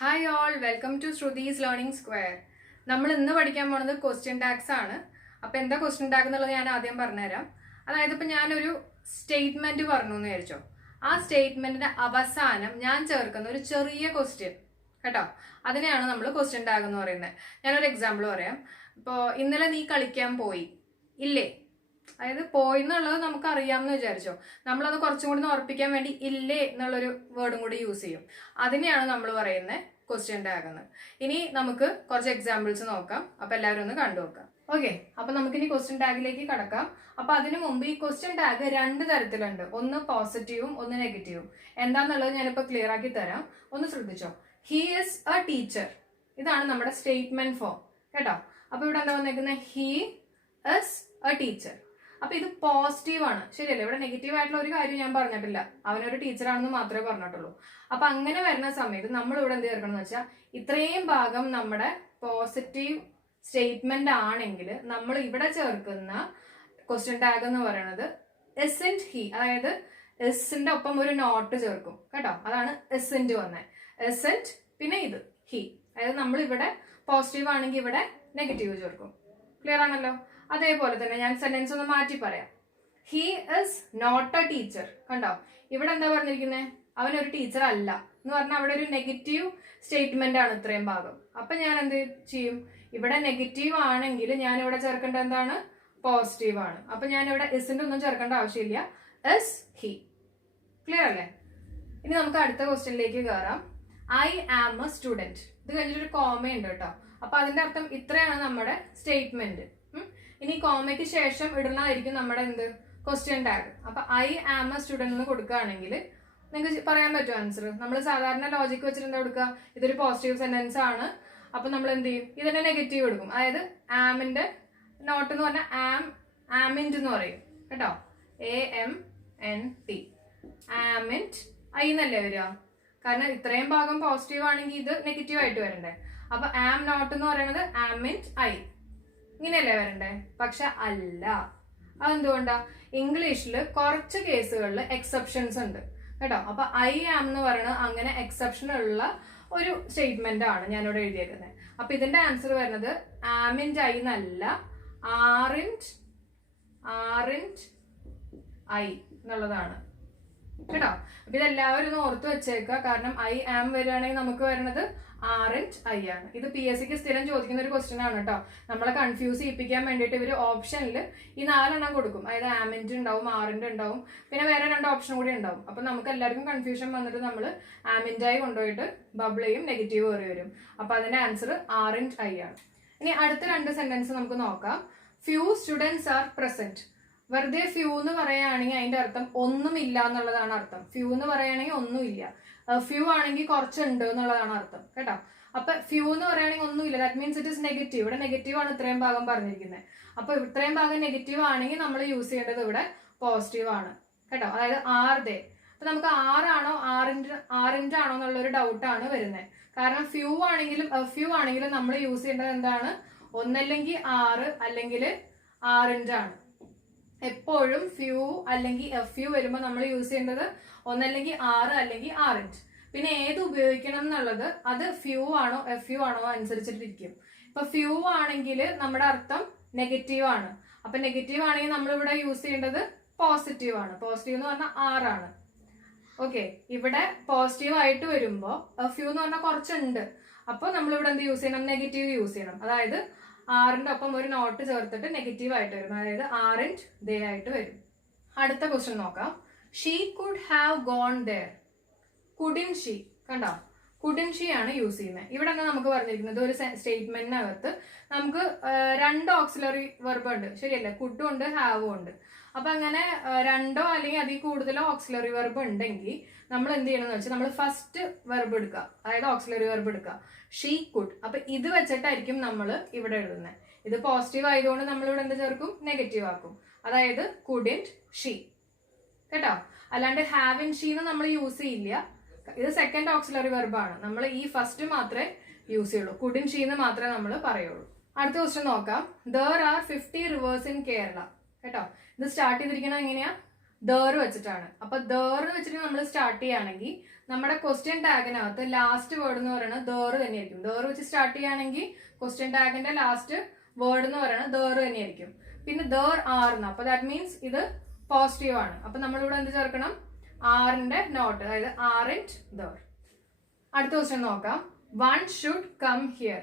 Hi all, welcome to Shruthi's Learning Square. നമ്മൾ ഇന്ന് പഠിക്കാൻ പോണത് ക്വസ്റ്റ്യൻ ടാഗ്സ് ആണ്. അപ്പോൾ എന്താ ക്വസ്റ്റ്യൻ ടാഗ് എന്നുള്ളത് ഞാൻ ആദ്യം പറഞ്ഞുതരാം. അതായത് ഇപ്പം ഞാനൊരു സ്റ്റേറ്റ്മെന്റ് പറഞ്ഞു എന്ന് വിചാരിച്ചോ, ആ സ്റ്റേറ്റ്മെന്റിന്റെ അവസാനം ഞാൻ ചേർക്കുന്ന ഒരു ചെറിയ ക്വസ്റ്റ്യൻ കേട്ടോ, അതിനെയാണ് നമ്മൾ ക്വസ്റ്റ്യൻ ടാഗ് എന്ന് പറയുന്നത്. ഞാനൊരു എക്സാമ്പിൾ പറയാം. ഇപ്പോൾ ഇന്നലെ നീ കളിക്കാൻ പോയി ഇല്ലേ, അതായത് പോയി എന്നുള്ളത് നമുക്ക് അറിയാമെന്ന് വിചാരിച്ചോ, നമ്മളത് കുറച്ചും കൂടി ഉറപ്പിക്കാൻ വേണ്ടി ഇല്ലേ എന്നുള്ളൊരു വേർഡും കൂടി യൂസ് ചെയ്യും. അതിനെയാണ് നമ്മൾ പറയുന്നത് ക്വസ്റ്റ്യൻ ടാഗ് എന്ന്. ഇനി നമുക്ക് കുറച്ച് എക്സാമ്പിൾസ് നോക്കാം. അപ്പൊ എല്ലാവരും ഒന്ന് കണ്ടു നോക്കാം. ഓക്കെ, അപ്പൊ നമുക്കിനി ക്വസ്റ്റ്യൻ ടാഗിലേക്ക് കടക്കാം. അപ്പൊ അതിനു മുമ്പ് ഈ ക്വസ്റ്റ്യൻ ടാഗ് രണ്ട് തരത്തിലുണ്ട്, ഒന്ന് പോസിറ്റീവും ഒന്ന് നെഗറ്റീവും. എന്താന്നുള്ളത് ഞാനിപ്പോ ക്ലിയർ ആക്കി തരാം, ഒന്ന് ശ്രദ്ധിച്ചോ. ഹി ഈസ് എ ടീച്ചർ, ഇതാണ് നമ്മുടെ സ്റ്റേറ്റ്മെന്റ് ഫോം കേട്ടോ. അപ്പൊ ഇവിടെ എന്താ വന്നേക്കുന്നത്, ഹി ഈസ് എ ടീച്ചർ. അപ്പൊ ഇത് പോസിറ്റീവ് ആണ്, ശരിയല്ലേ? ഇവിടെ നെഗറ്റീവ് ആയിട്ടുള്ള ഒരു കാര്യം ഞാൻ പറഞ്ഞിട്ടില്ല, അവനൊരു ടീച്ചറാണെന്ന് മാത്രമേ പറഞ്ഞിട്ടുള്ളൂ. അപ്പൊ അങ്ങനെ വരുന്ന സമയത്ത് നമ്മൾ ഇവിടെ എന്ത് ചേർക്കണം എന്ന് വെച്ചാൽ, ഇത്രയും ഭാഗം നമ്മുടെ പോസിറ്റീവ് സ്റ്റേറ്റ്മെന്റ് ആണെങ്കിൽ നമ്മൾ ഇവിടെ ചേർക്കുന്ന ക്വസ്റ്റ്യൻ ടാഗ് എന്ന് പറയുന്നത് എസെന്റ് ഹി, അതായത് എസിന്റെ ഒപ്പം ഒരു നോട്ട് ചേർക്കും കേട്ടോ. അതാണ് എസെന്റ് വന്നത്, എസെന്റ് പിന്നെ ഇത് ഹി. അതായത് നമ്മൾ ഇവിടെ പോസിറ്റീവ് ആണെങ്കിൽ ഇവിടെ നെഗറ്റീവ് ചേർക്കും. ക്ലിയർ ആണല്ലോ? അതേപോലെ തന്നെ ഞാൻ സെന്റൻസ് ഒന്ന് മാറ്റി പറയാം. He is not a teacher. കണ്ടോ, ഇവിടെ എന്താ പറഞ്ഞിരിക്കുന്നത്, അവനൊരു ടീച്ചർ അല്ല എന്ന് പറഞ്ഞാൽ അവിടെ ഒരു നെഗറ്റീവ് സ്റ്റേറ്റ്മെന്റ് ആണ് ഇത്രയും ഭാഗം. അപ്പൊ ഞാൻ എന്ത് ചെയ്യും, ഇവിടെ നെഗറ്റീവ് ആണെങ്കിൽ ഞാൻ ഇവിടെ ചേർക്കേണ്ട എന്താണ്, പോസിറ്റീവ് ആണ്. അപ്പൊ ഞാൻ ഇവിടെ എസിന്റെ ഒന്നും ചേർക്കേണ്ട ആവശ്യമില്ല, എസ് ഹി. ക്ലിയർ അല്ലേ? ഇനി നമുക്ക് അടുത്ത ക്വസ്റ്റ്യനിലേക്ക് കയറാം. I am a student. ഇത് കഴിഞ്ഞിട്ടൊരു കോമ ഉണ്ട് കേട്ടോ. അപ്പൊ അതിന്റെ അർത്ഥം ഇത്രയാണ് നമ്മുടെ സ്റ്റേറ്റ്മെന്റ്. ഇനി കോമയ്ക്ക് ശേഷം ഇടുന്നതായിരിക്കും നമ്മുടെ എന്ത്, ക്വസ്റ്റ്യൻ ടാഗ്. അപ്പൊ ഐ ആം എ സ്റ്റുഡന്റ് എന്ന് കൊടുക്കുകയാണെങ്കിൽ നിങ്ങൾക്ക് പറയാൻ പറ്റും ആൻസർ. നമ്മൾ സാധാരണ ലോജിക്ക് വെച്ചിട്ട് എന്താ കൊടുക്കുക, ഇതൊരു പോസിറ്റീവ് സെന്റൻസ് ആണ്. അപ്പൊ നമ്മൾ എന്ത് ചെയ്യും, ഇതിന്റെ നെഗറ്റീവ് എടുക്കും. അതായത് ആമിന്റെ നോട്ട് എന്ന് പറഞ്ഞാൽ ആമിന്റ് എന്ന് പറയും കേട്ടോ, AMNT. ആമിന്റ് ഐ എന്നല്ലേ വരിക, കാരണം ഇത്രയും ഭാഗം പോസിറ്റീവ് ആണെങ്കിൽ ഇത് നെഗറ്റീവ് ആയിട്ട് വരണ്ടേ. അപ്പൊ ആം നോട്ട് എന്ന് പറയുന്നത് ആമിന്റ് ഐ, ഇങ്ങനെയല്ലേ വരണ്ടേ? പക്ഷെ അല്ല. അതെന്തുകൊണ്ടാ, ഇംഗ്ലീഷിൽ കുറച്ച് കേസുകളിൽ എക്സെപ്ഷൻസ് ഉണ്ട് കേട്ടോ. അപ്പൊ ഐ ആം എന്ന് പറയുന്നത് അങ്ങനെ എക്സെപ്ഷൻ ഉള്ള ഒരു സ്റ്റേറ്റ്മെന്റ് ആണ് ഞാനിവിടെ എഴുതിയേക്കുന്നത്. അപ്പൊ ഇതിന്റെ ആൻസർ വരുന്നത് ആമിന്റ് ഐ എന്നല്ല, ആറിന്റ് ഐ എന്നുള്ളതാണ് കേട്ടോ. അപ്പൊ ഇതെല്ലാവരും ഒന്ന് ഓർത്ത് വെച്ചേക്കുക, കാരണം ഐ ആം വരികയാണെങ്കിൽ നമുക്ക് വരുന്നത് ആറിന്റ് ഐ ആണ്. ഇത് PSCക്ക് സ്ഥിരം ചോദിക്കുന്ന ഒരു ക്വസ്റ്റ്യൻ ആണ് കേട്ടോ. നമ്മളെ കൺഫ്യൂസ് ചെയ്യിപ്പിക്കാൻ വേണ്ടിയിട്ട് ഇവര് ഓപ്ഷനിൽ ഈ 4 എണ്ണം കൊടുക്കും. അതായത് ആമിന്റ് ഉണ്ടാവും, ആറിന്റ് ഉണ്ടാവും, പിന്നെ വേറെ 2 ഓപ്ഷൻ കൂടി ഉണ്ടാവും. അപ്പൊ നമുക്ക് എല്ലാവർക്കും കൺഫ്യൂഷൻ വന്നിട്ട് നമ്മൾ ആമിന്റ് ഐ കൊണ്ടുപോയിട്ട് ബബിൾ ചെയ്യും, നെഗറ്റീവ് കയറി വരും. അപ്പൊ അതിന്റെ ആൻസർ ആറിന്റ് ഐ ആണ്. ഇനി അടുത്ത 2 സെന്റൻസ് നമുക്ക് നോക്കാം. Few students are present. വെറുതെ ഫ്യൂ എന്ന് പറയുകയാണെങ്കിൽ അതിന്റെ അർത്ഥം ഒന്നുമില്ല എന്നുള്ളതാണ് അർത്ഥം. ഫ്യൂ എന്ന് പറയുകയാണെങ്കിൽ ഒന്നുമില്ല, ഫ്യൂ ആണെങ്കിൽ കുറച്ചുണ്ട് എന്നുള്ളതാണ് അർത്ഥം കേട്ടോ. അപ്പൊ ഫ്യൂ എന്ന് പറയുകയാണെങ്കിൽ ഒന്നുമില്ല, that means it is negative. ഇവിടെ നെഗറ്റീവ് ആണ് ഇത്രയും ഭാഗം പറഞ്ഞിരിക്കുന്നത്. അപ്പൊ ഇത്രയും ഭാഗം നെഗറ്റീവ് ആണെങ്കിൽ നമ്മൾ യൂസ് ചെയ്യേണ്ടത് ഇവിടെ പോസിറ്റീവ് ആണ് കേട്ടോ. അതായത് ആർ ദേ. അപ്പൊ നമുക്ക് ആറാണോ ആറിന്റ് ആണോ എന്നുള്ളൊരു ഡൗട്ടാണ് വരുന്നത്. കാരണം ഫ്യൂ ആണെങ്കിലും നമ്മൾ യൂസ് ചെയ്യേണ്ടത് എന്താണ്, ഒന്നല്ലെങ്കിൽ ആറ് അല്ലെങ്കിൽ ആറിന്റ് ആണ്. എപ്പോഴും ഫ്യൂ അല്ലെങ്കിൽ FU വരുമ്പോൾ നമ്മൾ യൂസ് ചെയ്യേണ്ടത് ഒന്നല്ലെങ്കിൽ ആറ് അല്ലെങ്കിൽ ആറിന്റ്. പിന്നെ ഏത് ഉപയോഗിക്കണം എന്നുള്ളത് അത് ഫ്യൂ ആണോ FU ആണോ അനുസരിച്ചിട്ടിരിക്കും. ഇപ്പൊ ഫ്യൂ ആണെങ്കിൽ നമ്മുടെ അർത്ഥം നെഗറ്റീവ് ആണ്. അപ്പൊ നെഗറ്റീവ് ആണെങ്കിൽ നമ്മൾ ഇവിടെ യൂസ് ചെയ്യേണ്ടത് പോസിറ്റീവ് ആണ്. പോസിറ്റീവ് എന്ന് പറഞ്ഞാൽ ആറാണ്. ഓക്കെ, ഇവിടെ പോസിറ്റീവ് ആയിട്ട് വരുമ്പോൾ FU എന്ന് പറഞ്ഞാൽ കുറച്ചുണ്ട്. അപ്പൊ നമ്മളിവിടെ എന്ത് യൂസ് ചെയ്യണം, നെഗറ്റീവ് യൂസ് ചെയ്യണം. അതായത് ആറിന്റെ ഒപ്പം ഒരു നോട്ട് ചേർത്തിട്ട് നെഗറ്റീവ് ആയിട്ട് വരും, അതായത് ആറിന്റ് ദേ ആയിട്ട് വരും. അടുത്ത ക്വസ്റ്റ്യൻ നോക്കാം. She could have gone there. Couldn't she. കണ്ടോ, കുഡിൻ ഷീ ആണ് യൂസ് ചെയ്യുന്നത്. ഇവിടെ എന്താ നമുക്ക് പറഞ്ഞിരിക്കുന്നത്, ഒരു സ്റ്റേറ്റ്മെന്റിനകത്ത് നമുക്ക് 2 ഓക്സിലറി വെർബ് ഉണ്ട്, ശരിയല്ലേ? കുഡും ഉണ്ട്, ഹാവും ഉണ്ട്. അപ്പൊ അങ്ങനെ 2 അല്ലെങ്കിൽ അതിൽ കൂടുതലോ ഓക്സിലറി വെർബ് ഉണ്ടെങ്കിൽ നമ്മൾ എന്ത് ചെയ്യണമെന്ന് വെച്ചാൽ, നമ്മൾ ഫസ്റ്റ് വെർബ് എടുക്കുക, അതായത് ഓക്സിലറി വെർബ് എടുക്കുക, ഷീ കുഡ്. അപ്പൊ ഇത് വെച്ചിട്ടായിരിക്കും നമ്മൾ ഇവിടെ എഴുതുന്നത്. ഇത് പോസിറ്റീവ് ആയതുകൊണ്ട് നമ്മൾ ഇവിടെ എന്ത് ചേർക്കും, നെഗറ്റീവ് ആക്കും. അതായത് കുഡിന്റ് ഷീ കേട്ടോ. അല്ലാണ്ട് ഹാവ് ഇൻ ഷീ എന്ന് നമ്മൾ യൂസ് ചെയ്യില്ല. ഇത് സെക്കൻഡ് ഓക്സിലറി വെർബ് ആണ്, നമ്മൾ ഈ ഫസ്റ്റ് മാത്രമേ യൂസ് ചെയ്യുള്ളൂ, കുഡിൻ ഷീ എന്ന് മാത്രമേ നമ്മൾ പറയുള്ളൂ. അടുത്ത ക്വസ്റ്റ്യൻ നോക്കാം. There are 50 reverse in Kerala കേട്ടോ. ഇത് സ്റ്റാർട്ട് ചെയ്തിരിക്കുന്നത് എങ്ങനെയാ, ദർ വെച്ചിട്ടാണ്. അപ്പൊ ദർ വെച്ചിട്ട് നമ്മൾ സ്റ്റാർട്ട് ചെയ്യുകയാണെങ്കിൽ നമ്മുടെ ക്വസ്റ്റ്യൻ ടാഗിനകത്ത് ലാസ്റ്റ് വേർഡ് എന്ന് പറയുന്നത് ദർ തന്നെയായിരിക്കും. ദർ വെച്ച് സ്റ്റാർട്ട് ചെയ്യുകയാണെങ്കിൽ ക്വസ്റ്റ്യൻ ടാഗിന്റെ ലാസ്റ്റ് വേർഡ് എന്ന് പറയുന്നത് ദർ തന്നെയായിരിക്കും. പിന്നെ ദർ ആർ എന്ന്, അപ്പൊ ദാറ്റ് മീൻസ് ഇത് പോസിറ്റീവ് ആണ്. അപ്പൊ നമ്മളിവിടെ എന്ത് ചേർക്കണം? ആറിന്റെ നോട്ട്, അതായത് ആർ ഇൻറ്റ് ദർ. അടുത്ത ക്വസ്റ്റ്യൻ നോക്കാം. One should come here.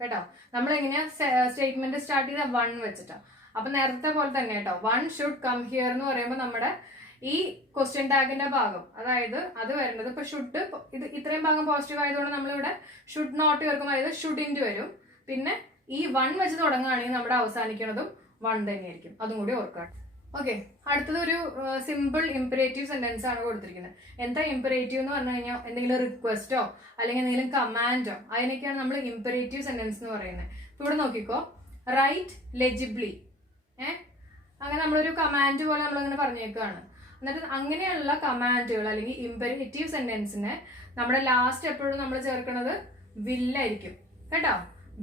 കേട്ടോ, നമ്മൾ എങ്ങനെയാ സ്റ്റേറ്റ്മെന്റ് സ്റ്റാർട്ട് ചെയ്ത? വൺ വെച്ചിട്ടാ. അപ്പൊ നേരത്തെ പോലെ തന്നെ കേട്ടോ, വൺ ഷുഡ് കം ഹിയർ എന്ന് പറയുമ്പോൾ നമ്മുടെ ഈ ക്വസ്റ്റ്യൻ ടാഗിന്റെ ഭാഗം, അതായത് അത് വരേണ്ടത് ഇപ്പൊ ഷുഡ്, ഇത് ഇത്രയും ഭാഗം പോസിറ്റീവ് ആയതുകൊണ്ട് നമ്മളിവിടെ ഷുഡ് നോട്ട് ചേർക്കും, അതായത് ഷുഡ് ഇൻറ്റ് വരും. പിന്നെ ഈ വൺ വെച്ച് തുടങ്ങുകയാണെങ്കിൽ നമ്മുടെ അവസാനിക്കുന്നതും വൺ തന്നെയായിരിക്കും. അതും കൂടി ഓർക്കാം. ഓക്കെ, അടുത്തത് ഒരു സിമ്പിൾ ഇംപറേറ്റീവ് സെന്റൻസ് ആണ് കൊടുത്തിരിക്കുന്നത്. എന്താ ഇംപറേറ്റീവ് എന്ന് പറഞ്ഞു കഴിഞ്ഞാൽ എന്തെങ്കിലും റിക്വസ്റ്റോ അല്ലെങ്കിൽ എന്തെങ്കിലും കമാൻഡോ, അതിനൊക്കെയാണ് നമ്മൾ ഇംപറേറ്റീവ് സെന്റൻസ് എന്ന് പറയുന്നത്. ഇപ്പൊ ഇവിടെ നോക്കിക്കോ, റൈറ്റ് ലെജിബ്ലി. അങ്ങനെ നമ്മളൊരു കമാൻഡ് പോലെ നമ്മളിങ്ങനെ പറഞ്ഞേക്കാണ്. എന്നിട്ട് അങ്ങനെയുള്ള കമാൻഡുകൾ അല്ലെങ്കിൽ ഇംപറേറ്റീവ് സെന്റൻസിനെ നമ്മുടെ ലാസ്റ്റ് എപ്പോഴും നമ്മൾ ചേർക്കുന്നത് വില്ലായിരിക്കും. കേട്ടോ,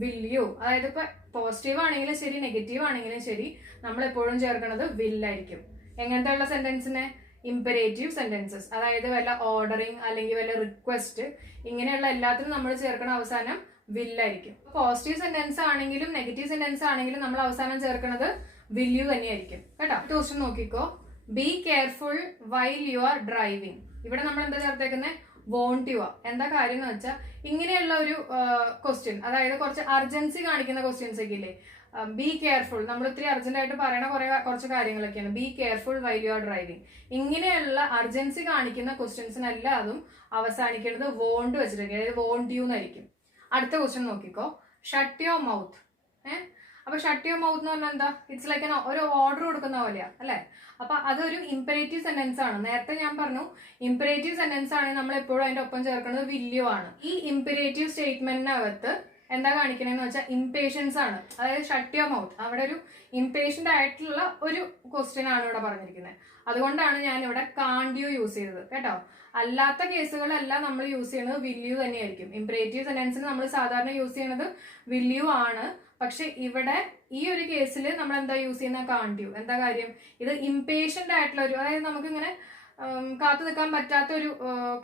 വിൽ യു. അതായത് ഇപ്പൊ പോസിറ്റീവ് ആണെങ്കിലും ശരി നെഗറ്റീവ് ആണെങ്കിലും ശരി നമ്മൾ എപ്പോഴും ചേർക്കുന്നത് വില്ലായിരിക്കും. എങ്ങനത്തെ ഉള്ള സെന്റൻസിനെ? Imperative sentences. അതായത് വല്ല ഓർഡറിങ് അല്ലെങ്കിൽ വല്ല റിക്വസ്റ്റ്, ഇങ്ങനെയുള്ള എല്ലാത്തിനും നമ്മൾ ചേർക്കണ അവസാനം വില്ലായിരിക്കും. പോസിറ്റീവ് സെന്റൻസ് ആണെങ്കിലും നെഗറ്റീവ് സെന്റൻസ് ആണെങ്കിലും നമ്മൾ അവസാനം ചേർക്കുന്നത് വിൽ യു തന്നെയായിരിക്കും. കേട്ടോ, ക്വസ്റ്റ്യൻ നോക്കിക്കോ. Be careful while you are driving. ഇവിടെ നമ്മൾ എന്താ ചേർത്തേക്കുന്നത്? Won't U. എന്താ കാര്യം എന്ന് വെച്ചാൽ ഇങ്ങനെയുള്ള ഒരു ക്വസ്റ്റ്യൻ, അതായത് കുറച്ച് അർജൻസി കാണിക്കുന്ന ക്വസ്റ്റ്യൻസ് ഒക്കെ ഇല്ലേ? ബി കെയർഫുൾ, നമ്മൾ ഇത്തിരി അർജന്റ് ആയിട്ട് പറയണ കുറച്ച് കാര്യങ്ങളൊക്കെയാണ്. Be careful while you are driving. ഇങ്ങനെയുള്ള അർജൻസി കാണിക്കുന്ന ക്വസ്റ്റ്യൻസിനെല്ലാം അവസാനിക്കുന്നത് വോണ്ട് വെച്ചിരിക്കും, അതായത് വോണ്ട് യു എന്നായിരിക്കും. അടുത്ത ക്വസ്റ്റ്യൻ നോക്കിക്കോ. Shut your mouth. അപ്പൊ ഷട്ട് യുവർ മൗത്ത് എന്ന് പറഞ്ഞാൽ എന്താ? ഇറ്റ്സ് ലൈക്ക് ഒരു ഓർഡർ കൊടുക്കുന്ന പോലെയാ അല്ലെ? അപ്പൊ അതൊരു ഇംപറേറ്റീവ് സെന്റൻസ് ആണ്. നേരത്തെ ഞാൻ പറഞ്ഞു ഇംപറേറ്റീവ് സെന്റൻസ് ആണെങ്കിൽ നമ്മൾ എപ്പോഴും അതിന്റെ ഒപ്പം ചേർക്കുന്നത് വില്യു ആണ്. ഈ ഇംപറേറ്റീവ് സ്റ്റേറ്റ്മെന്റിനകത്ത് എന്താ കാണിക്കണെന്ന് വെച്ചാൽ ഇംപേഷ്യൻസ് ആണ്. അതായത് ഷട്ട് യുവർ മൗത്ത് അവിടെ ഒരു ഇംപേഷ്യന്റ് ആയിട്ടുള്ള ഒരു ക്വസ്റ്റ്യൻ ആണ് ഇവിടെ പറഞ്ഞിരിക്കുന്നത്. അതുകൊണ്ടാണ് ഞാൻ ഇവിടെ കാണ്ട് യു യൂസ് ചെയ്തത്. കേട്ടോ, അല്ലാത്ത കേസുകളെല്ലാം നമ്മൾ യൂസ് ചെയ്യുന്നത് വില്യു തന്നെയായിരിക്കും. ഇംപറേറ്റീവ് സെന്റൻസിന് നമ്മൾ സാധാരണ യൂസ് ചെയ്യുന്നത് വില്യു ആണ്. പക്ഷെ ഇവിടെ ഈ ഒരു കേസിൽ നമ്മൾ എന്താ യൂസ് ചെയ്യുന്ന? കാണ്ട് യു. എന്താ കാര്യം? ഇത് ഇംപേഷ്യന്റ് ആയിട്ടുള്ള ഒരു, അതായത് നമുക്ക് ഇങ്ങനെ കാത്തു നിൽക്കാൻ പറ്റാത്ത ഒരു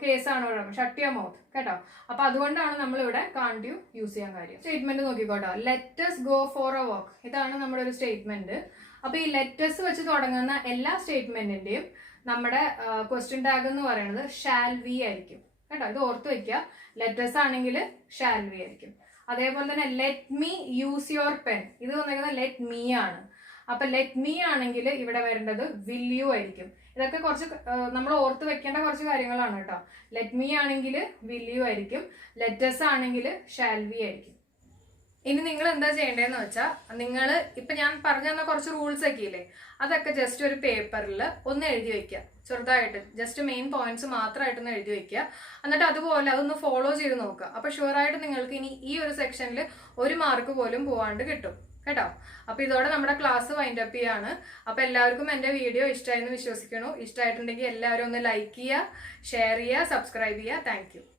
കേസാണ് ഇവിടെ ഷട്ട് യുവർ മൗത്ത്. കേട്ടോ, അപ്പൊ അതുകൊണ്ടാണ് നമ്മൾ ഇവിടെ കാണ്ട് യു യൂസ് ചെയ്യാൻ കാര്യം. സ്റ്റേറ്റ്മെന്റ് നോക്കിക്കോട്ടോ. Let's go for a walk. ഇതാണ് നമ്മുടെ ഒരു സ്റ്റേറ്റ്മെന്റ്. അപ്പൊ ഈ ലെറ്റസ് വെച്ച് തുടങ്ങുന്ന എല്ലാ സ്റ്റേറ്റ്മെന്റിന്റെയും നമ്മുടെ ക്വസ്റ്റ്യൻ ടാഗ് എന്ന് പറയുന്നത് ഷാൽ വി ആയിരിക്കും. കേട്ടോ, ഇത് ഓർത്ത് വെക്കുക. ലെറ്റസ് ആണെങ്കിൽ ഷാൽ വി ആയിരിക്കും. അതേപോലെ തന്നെ let me use your pen, ഇത് വന്നിരിക്കുന്നത് ലെറ്റ് മീ ആണ്. അപ്പൊ ലെറ്റ് മീ ആണെങ്കിൽ ഇവിടെ വരേണ്ടത് വിൽ യു ആയിരിക്കും. ഇതൊക്കെ കുറച്ച് നമ്മൾ ഓർത്ത് വെക്കേണ്ട കുറച്ച് കാര്യങ്ങളാണ് കേട്ടോ. ലെറ്റ് മീ ആണെങ്കിൽ വിൽ യു ആയിരിക്കും, ലെറ്റസ് ആണെങ്കിൽ ഷാൽ വി ആയിരിക്കും. ഇനി നിങ്ങൾ എന്താ ചെയ്യേണ്ടതെന്ന് വെച്ചാൽ, നിങ്ങൾ ഇപ്പൊ ഞാൻ പറഞ്ഞു തന്ന കുറച്ച് റൂൾസ് ഒക്കെ ഇല്ലേ, അതൊക്കെ ജസ്റ്റ് ഒരു പേപ്പറിൽ ഒന്ന് എഴുതി വെക്കുക. ചെറുതായിട്ട് ജസ്റ്റ് മെയിൻ പോയിന്റ്സ് മാത്രമായിട്ടൊന്ന് എഴുതി വെക്കുക. എന്നിട്ട് അതുപോലെ അതൊന്ന് ഫോളോ ചെയ്ത് നോക്കുക. അപ്പൊ ഷുവറായിട്ട് നിങ്ങൾക്ക് ഇനി ഈ ഒരു സെക്ഷനിൽ ഒരു മാർക്ക് പോലും പോവാണ്ട് കിട്ടും. കേട്ടോ, അപ്പൊ ഇതോടെ നമ്മുടെ ക്ലാസ് വൈൻഡ് അപ്പ് ചെയ്യാണ്. അപ്പൊ എല്ലാവർക്കും എന്റെ വീഡിയോ ഇഷ്ടമായെന്ന് വിശ്വസിക്കണു. ഇഷ്ടമായിട്ടുണ്ടെങ്കിൽ എല്ലാവരും ഒന്ന് ലൈക്ക് ചെയ്യുക, ഷെയർ ചെയ്യുക, സബ്സ്ക്രൈബ് ചെയ്യുക. Thank you.